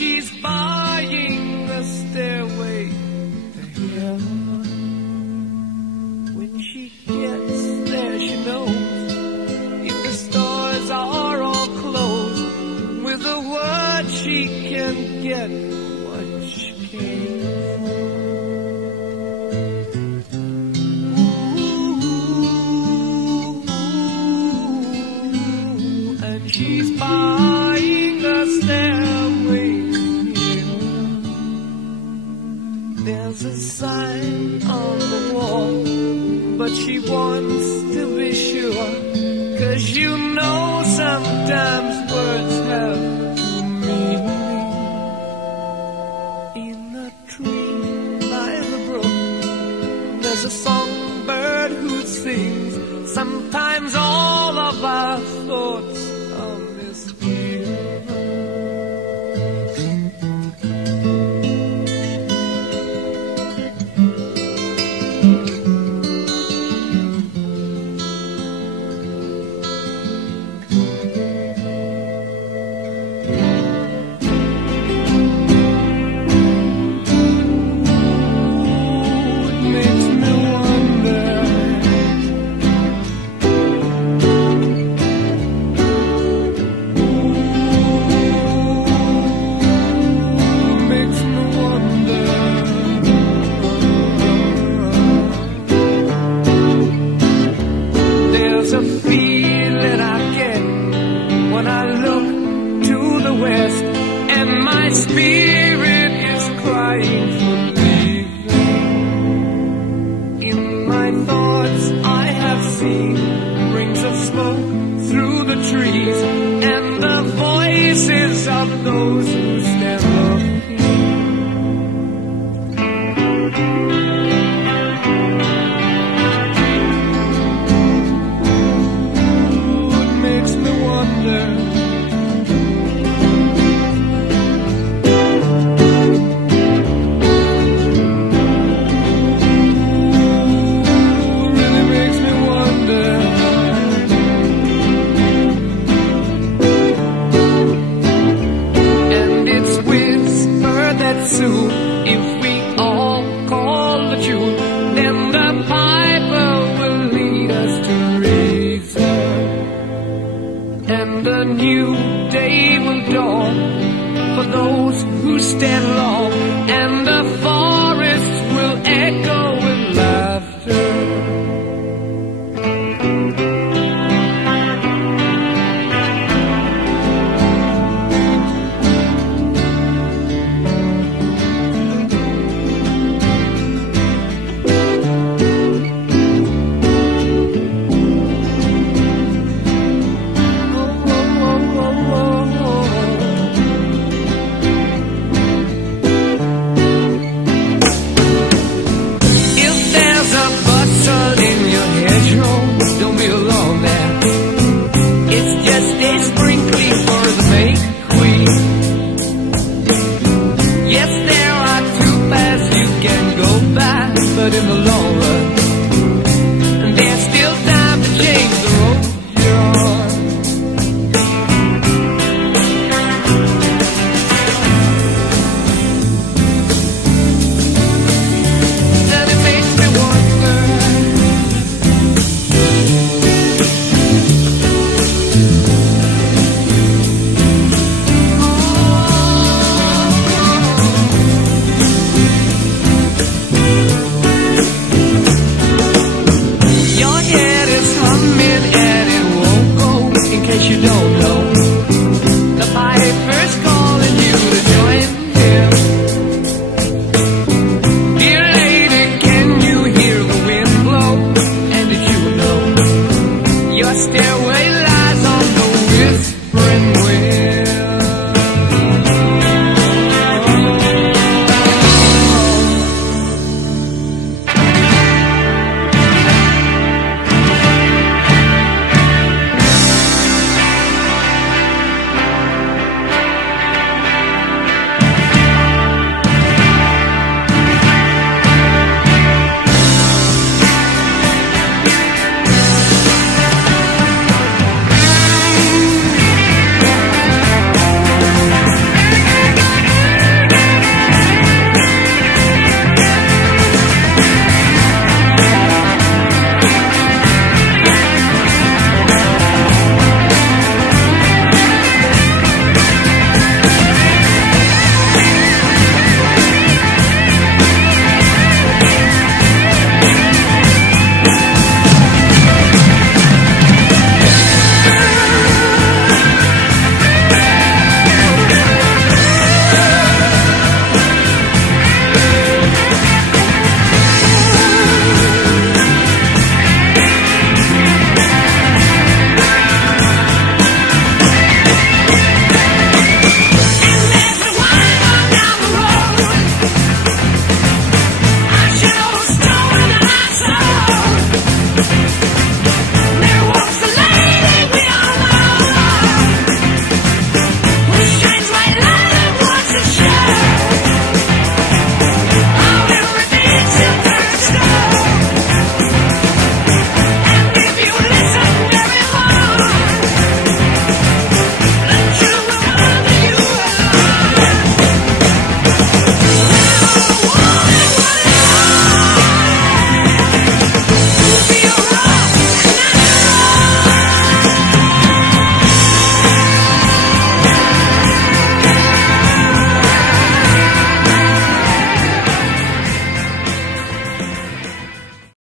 she's buying a stairway to heaven. When she gets there, she knows if the stores are all closed, with a word she can get what she came for. Ooh, and she's buying a stairway here. There's a sign on the wall, but she wants to be sure, 'cause you know sometimes words have two meanings. In a tree by the brook, there's a songbird who sings. Sometimes all of our thoughts are misgiven. There's a feeling I get when I look to the west, and my spirit is crying for leaving. In my thoughts I have seen rings of smoke through the trees, and the voices of those who stand looking. Soon, if we all call the tune, then the piper will lead us to reason, and a new day will dawn for those who stand long, and the